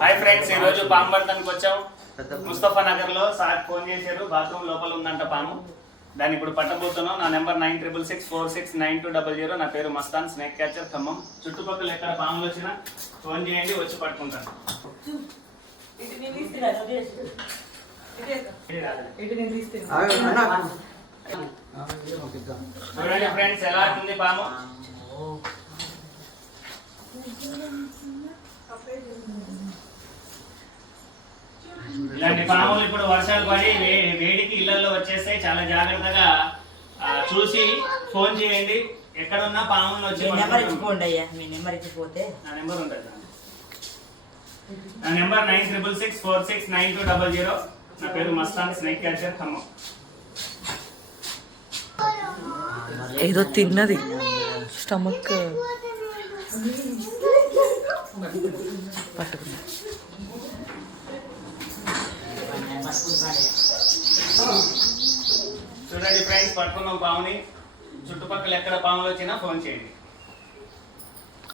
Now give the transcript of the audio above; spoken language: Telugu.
హాయ్ ఫ్రెండ్స్, ఈ రోజు పాము పడతానికి వచ్చాం. ముస్తఫా నగర్ లో సార్ ఫోన్ చేశారు, బాత్రూమ్ లోపల ఉందంట పాము. దాన్ని ఇప్పుడు పట్టబోతున్నాం. నా నెంబర్ 9664692000. నా పేరు మస్తాన్, స్నేక్ క్యాచర్, ఖమ్మం. చుట్టుపక్కల ఎక్కడ పాములు వచ్చినా ఫోన్ చేయండి, వచ్చి పట్టుకుంటాను. చూడండి ఫ్రెండ్స్, ఎలా ఉంది పాము. ఇలాంటి పాములు ఇప్పుడు వర్షాలు పడి వేడికి ఇళ్లలో వచ్చేస్తాయి. చాలా జాగ్రత్తగా చూసి ఫోన్ చేయండి. ఎక్కడున్నా పాములు వచ్చి నెంబర్ ఇచ్చిపోండి అయ్యా. మీ నెంబర్ ఇచ్చిపోతే నా నెంబర్ ఉంటుంది. నా నెంబర్ 9666469200. నా పేరు మస్తాన్, స్నేక్ క్యాచర్, ఖమ్మం. ఏదో తిన్నది స్టమక్ పట్టుకున్నా. చూడండి ఫ్రెండ్స్, పట్టుకున్నాం పాముని. చుట్టుపక్కల ఎక్కడ పాములు వచ్చినా ఫోన్ చేయండి.